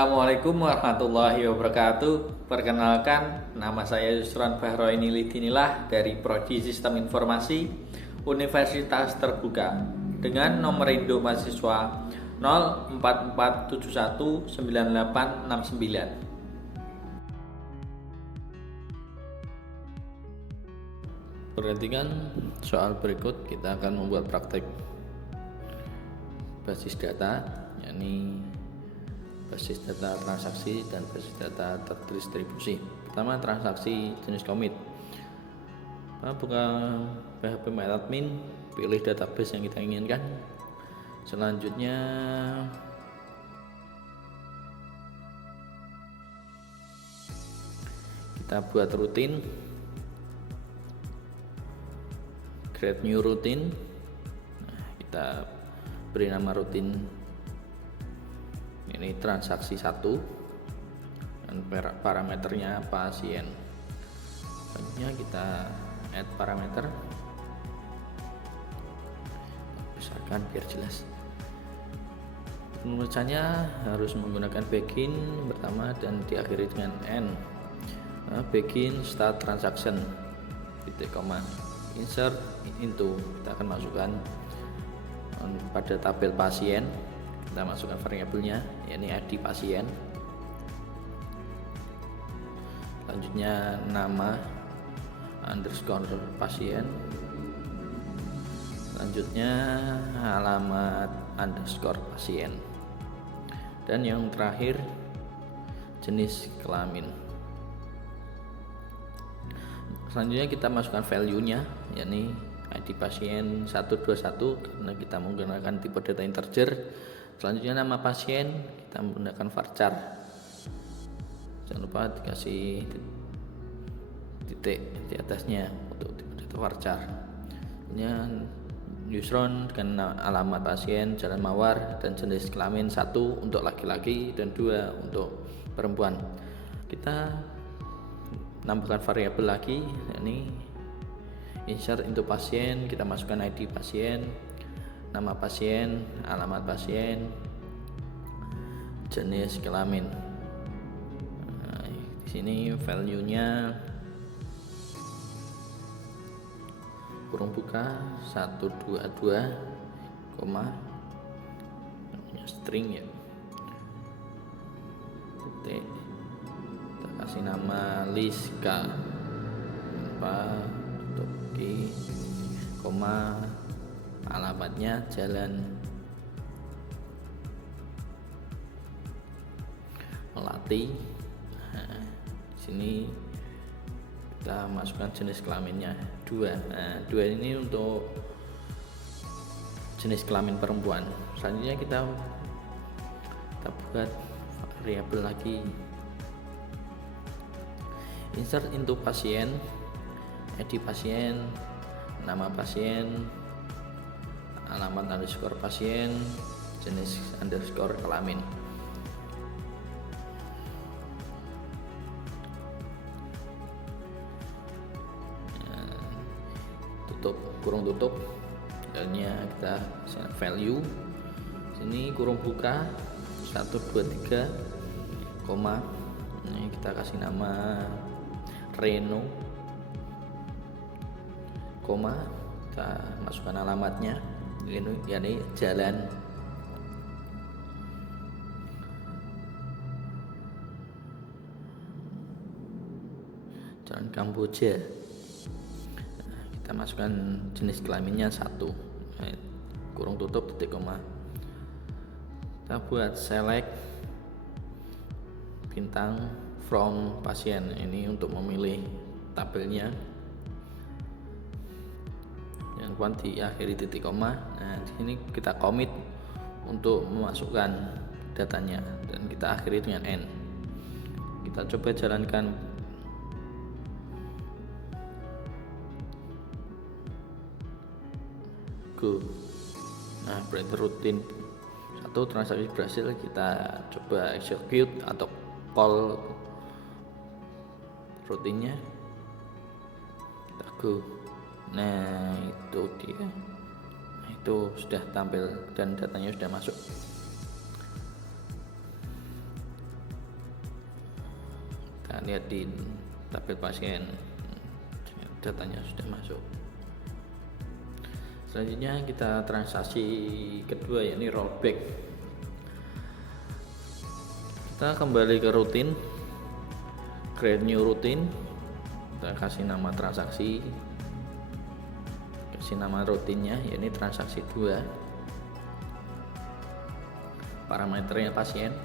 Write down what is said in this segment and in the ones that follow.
Assalamualaikum warahmatullahi wabarakatuh. Perkenalkan, nama saya Yusron Bahroini Lidinilah dari Prodi Sistem Informasi Universitas Terbuka dengan nomor induk mahasiswa 044719869. Perhatikan soal berikut, kita akan membuat praktek basis data, yakni basis data transaksi dan basis data terdistribusi. Pertama, transaksi jenis commit. Buka PHP MyAdmin, pilih database yang kita inginkan. Selanjutnya kita buat routine, create new routine. Kita beri nama routine ini transaksi 1 dan parameternya pasien. Selanjutnya kita add parameter, besarkan biar jelas. Penulisannya harus menggunakan begin pertama dan diakhiri dengan n. Begin start transaction titik koma, insert into, kita akan masukkan pada tabel pasien. Kita masukkan variabelnya, yakni ID pasien. Selanjutnya nama underscore pasien. Selanjutnya alamat underscore pasien. Dan yang terakhir jenis kelamin. Selanjutnya kita masukkan value-nya, yakni ID pasien 121 karena kita menggunakan tipe data integer. Selanjutnya nama pasien, kita menggunakan varchar. Jangan lupa dikasih titik di atasnya untuk tipe data varchar. Ini Yusron dengan alamat pasien Jalan Mawar dan jenis kelamin 1 untuk laki-laki dan 2 untuk perempuan. Kita tambahkan variabel lagi, ini insert into pasien, kita masukkan ID pasien, nama pasien, alamat pasien, jenis kelamin. Di sini value-nya kurung buka 122, string ya. Titik. Kita kasih nama Liska. Toki, alamatnya Jalan Melati. Di sini kita masukkan jenis kelaminnya 2. 2 ini untuk jenis kelamin perempuan. Selanjutnya kita buat variabel lagi, insert into pasien, ID pasien, nama pasien, alamat underscore pasien, jenis underscore kelamin. Tutup, kurung tutup, dalnya kita value. Sini kurung buka 123, ini kita kasih nama Reno, kita masukkan alamatnya, ini yakni Jalan Kamboja. Kita masukkan jenis kelaminnya 1, kurung tutup titik koma. Kita buat select bintang from pasien, ini untuk memilih tabelnya. Yang kuat diakhiri titik koma. Di sini kita commit untuk memasukkan datanya dan kita akhiri dengan n. Kita coba jalankan. Go. Berarti rutin 1 transaksi berhasil. Kita coba execute atau call rutinnya. Kita go. Itu dia. Itu sudah tampil dan datanya sudah masuk. kita lihat di tabel pasien, datanya sudah masuk. Selanjutnya kita transaksi kedua, yakni rollback. Kita kembali ke rutin, create new routine, kita kasih nama transaksi, kasih nama rutinnya, yakni transaksi 2, parameternya pasien.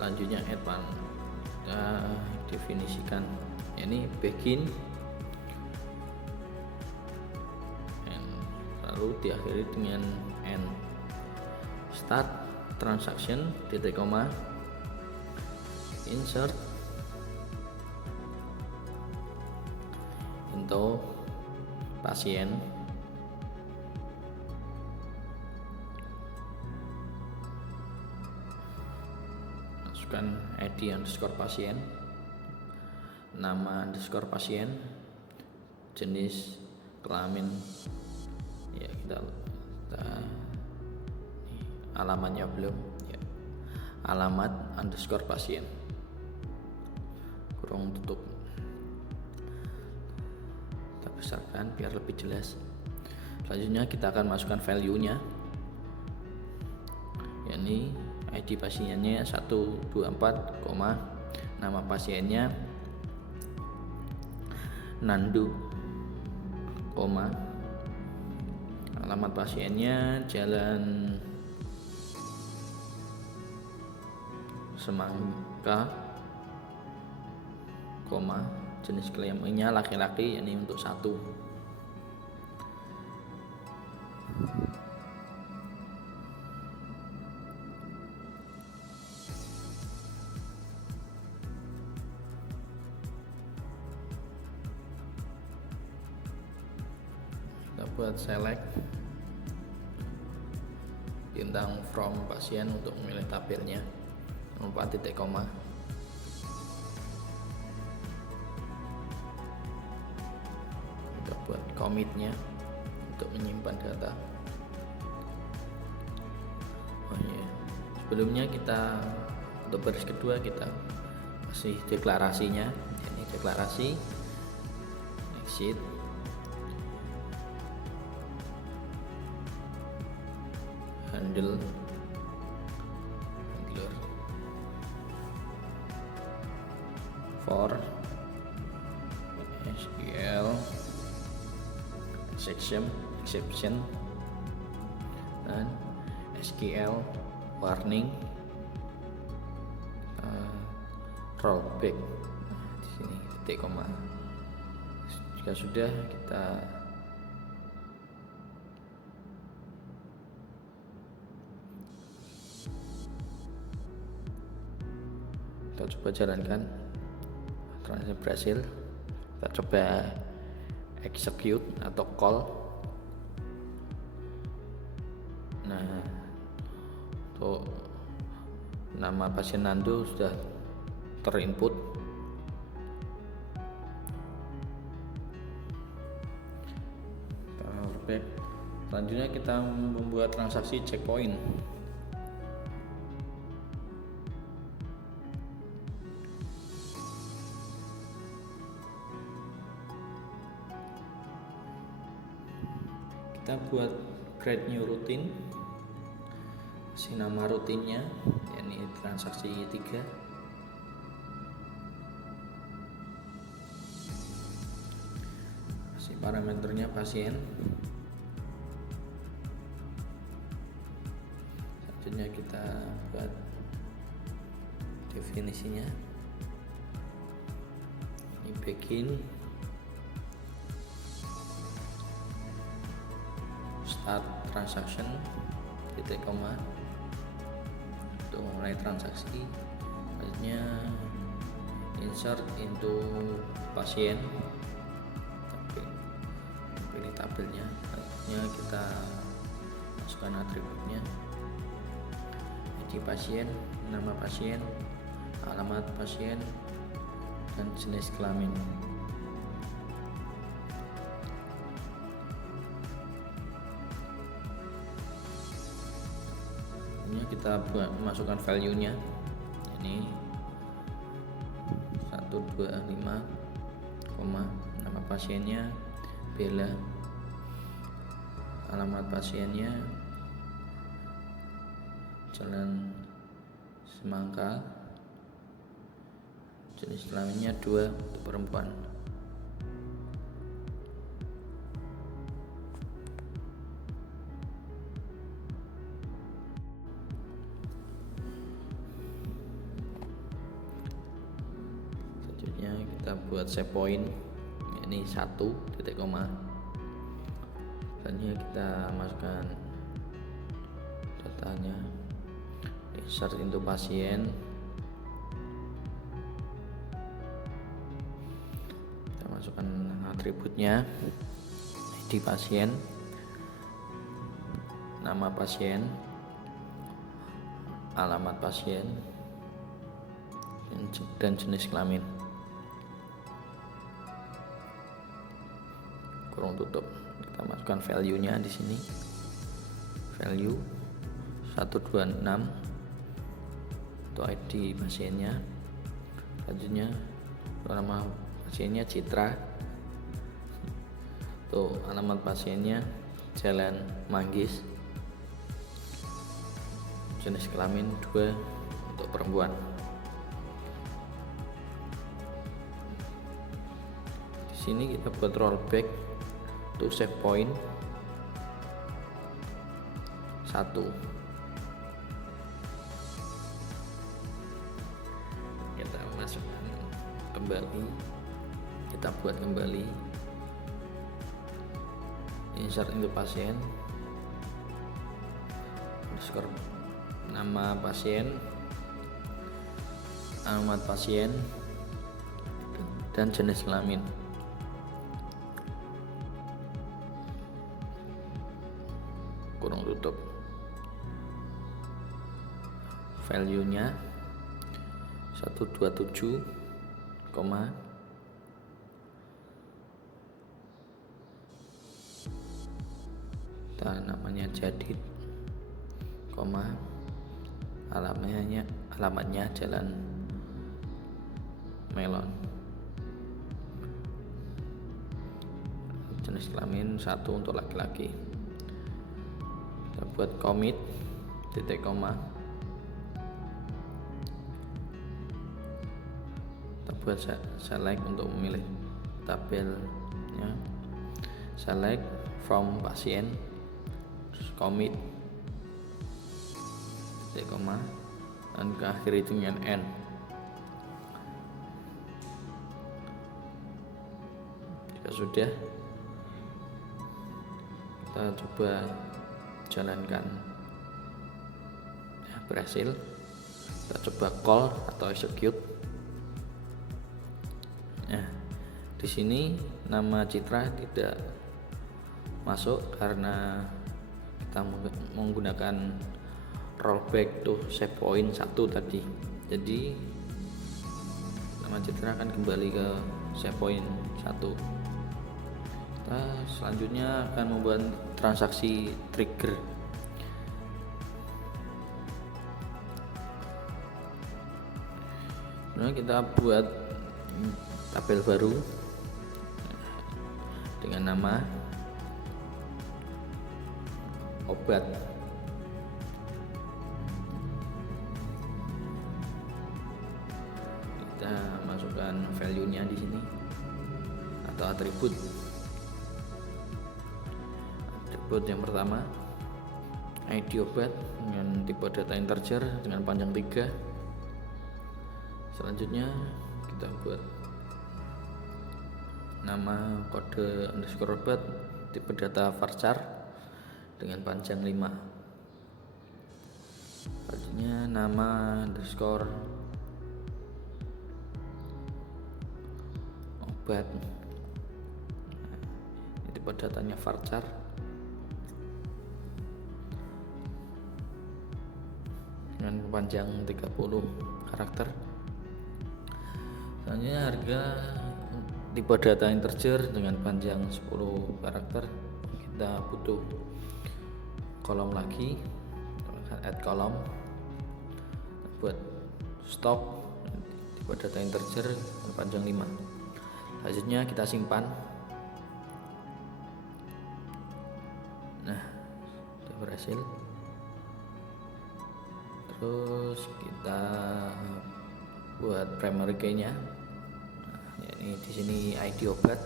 Selanjutnya advance, kita definisikan, yakni begin, lalu diakhiri dengan end. Start transaction, titik koma, insert into pasien, masukkan ID underscore pasien, nama underscore pasien, jenis kelamin, ya kita alamatnya belum ya, alamat underscore pasien, kurung tutup, kita besarkan biar lebih jelas. Selanjutnya kita akan masukkan value nya, yakni ID pasiennya 124, nama pasiennya Nandu, alamat pasiennya Jalan Semangka, jenis kelaminnya laki-laki, yakni untuk 1. Kita buat select bintang from pasien untuk memilih tabelnya, 4 titik koma. Kita buat commitnya untuk menyimpan data. Oh iya, sebelumnya kita untuk baris kedua kita kasih deklarasinya, ini deklarasi exit handler for SQL exception dan SQL warning rollback. Di sini titik koma. Jika sudah, kita coba jalankan. Transaksi berhasil. Kita coba execute atau call. Nah, untuk nama pasien Nandu sudah terinput. Rollback. Selanjutnya kita membuat transaksi checkpoint. Kita buat create new routine, kasih nama rutinnya, yakni transaksi 3. Kasih parameternya pasien. Selanjutnya kita buat definisinya, ini begin, start transaction, titik koma, untuk mulai transaksi. Selanjutnya insert into pasien, pilih tabelnya. Selanjutnya kita masukkan atributnya, ID pasien, nama pasien, alamat pasien, dan jenis kelamin. Kita masukkan value-nya, Ini 125, nama pasiennya Bella, alamat pasiennya Jalan Semangka, jenis kelaminnya 2 untuk perempuan. Selanjutnya kita buat save point, ini 1 titik koma. Selanjutnya kita masukkan datanya, insert into pasien, kita masukkan atributnya, ID pasien, nama pasien, alamat pasien, dan jenis kelamin. Kurung tutup. Kita masukkan value-nya di sini. Value 126 untuk ID pasiennya. Selanjutnya nama pasiennya Citra. Untuk alamat pasiennya Jalan Manggis. Jenis kelamin 2 untuk perempuan. Di sini kita buat rollback to save point 1. Kita masukkan kembali, kita buat kembali, insert into pasien, underscore nama pasien, alamat pasien, dan jenis kelamin. Kurung tutup. Value-nya 127, kita namanya Jadid, alamatnya Jalan Melon, jenis kelamin 1 untuk laki-laki. Kita buat commit titik koma, kita buat select untuk memilih tabelnya, select from pasien, commit titik koma, dan akhiri dengan n. Jika sudah, kita coba jalankan. Ya, berhasil. Kita coba call atau execute. Nah, di sini nama Citra tidak masuk karena kita menggunakan rollback to save point 1 tadi. Jadi nama Citra akan kembali ke save point 1. Kita selanjutnya akan membuat transaksi trigger. Nah, kita buat tabel baru dengan nama obat. Kita masukkan value-nya di sini atau atribut. Atribut yang pertama ID obat dengan tipe data integer dengan panjang 3. Selanjutnya kita buat nama kode underscore obat tipe data varchar dengan panjang 5. Selanjutnya nama underscore obat, ini tipe datanya varchar dengan panjang 30 karakter. Selanjutnya harga tipe data integer dengan panjang 10 karakter. Kita butuh kolom lagi, add kolom, buat stop, tipe data integer yang panjang 5. Selanjutnya kita simpan. Nah, sudah berhasil. Terus kita buat primary key-nya. Nah, ini di sini ID obat.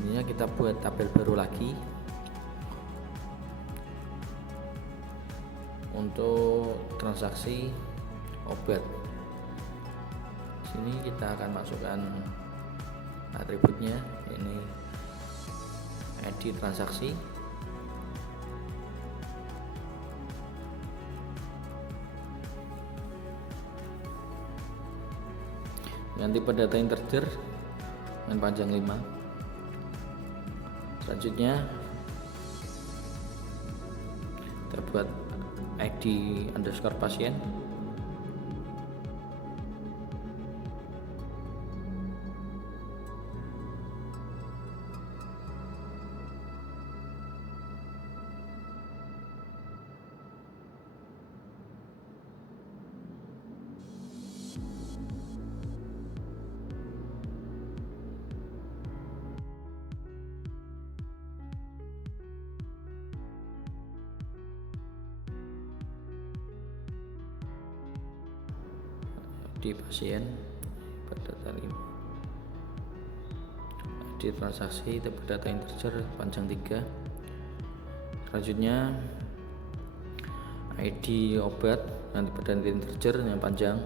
Ininya kita buat tabel baru lagi untuk transaksi obat. Sini kita akan masukkan atributnya, ini ID transaksi, dengan tipe data integer dengan panjang 5. Selanjutnya kita buat ID underscore pasien, di pasien pada data 5, di transaksi tipe data integer panjang 3. Selanjutnya ID obat dan tipe data integer yang panjang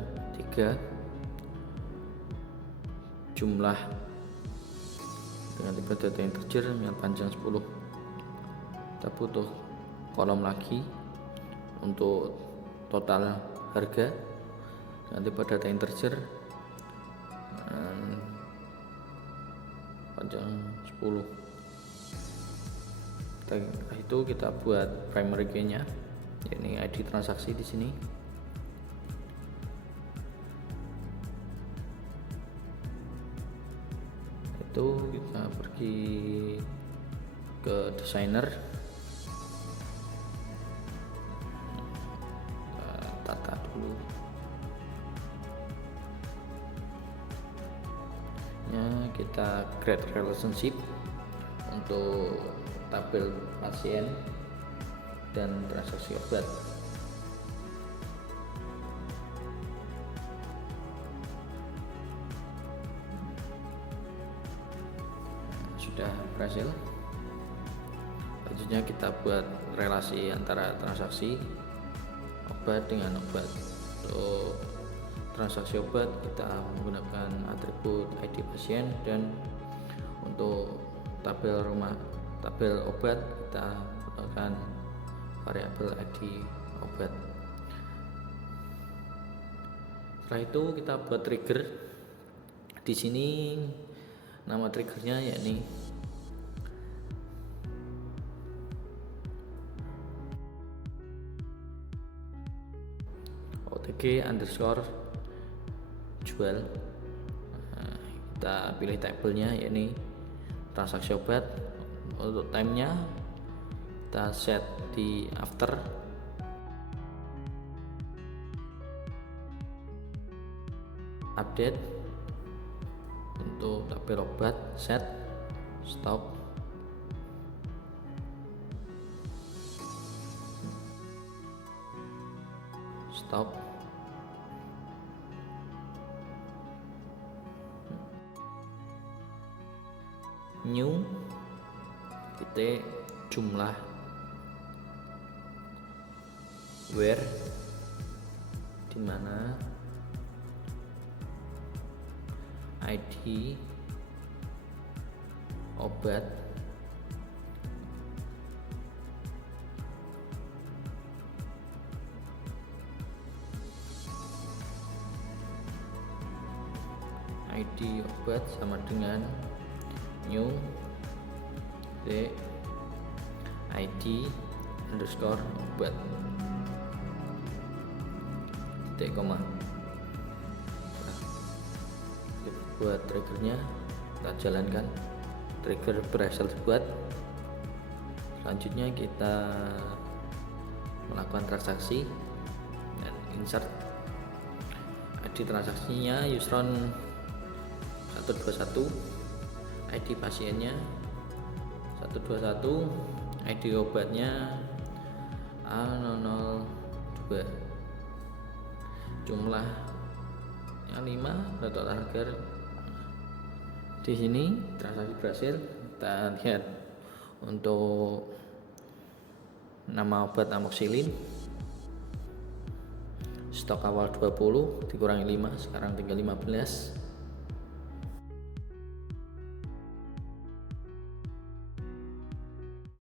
3, jumlah dengan tipe data integer yang panjang 10. Kita butuh kolom lagi untuk total harga nanti pada data integer panjang 10. Setelah itu kita buat primary key-nya, yakni ID transaksi di sini. Itu kita pergi ke designer, tata dulu. Kita create relationship untuk tabel pasien dan transaksi obat. Sudah berhasil. Selanjutnya kita buat relasi antara transaksi obat dengan obat. Untuk transaksi obat kita menggunakan atribut ID pasien, dan untuk tabel obat kita menggunakan variabel ID obat. Setelah itu kita buat trigger. Di sini nama triggernya yakni OTG underscore jual. Nah, kita pilih tabelnya yakni transaksi obat. Untuk timenya kita set di after. Update untuk tabel obat, set, stop, stop, new, titik, jumlah, where, di mana, ID obat, ID obat sama dengan new ID underscore obat. titik koma. Buat triggernya kita jalankan, trigger berhasil dibuat. Selanjutnya kita melakukan transaksi dan insert. ID transaksinya Yusron 121, ID pasiennya 121, ID obatnya A002, jumlah yang 5, total harga. Di sini transaksi berhasil. Kita lihat untuk nama obat amoxicillin, stok awal 20 dikurangi 5, sekarang tinggal 15.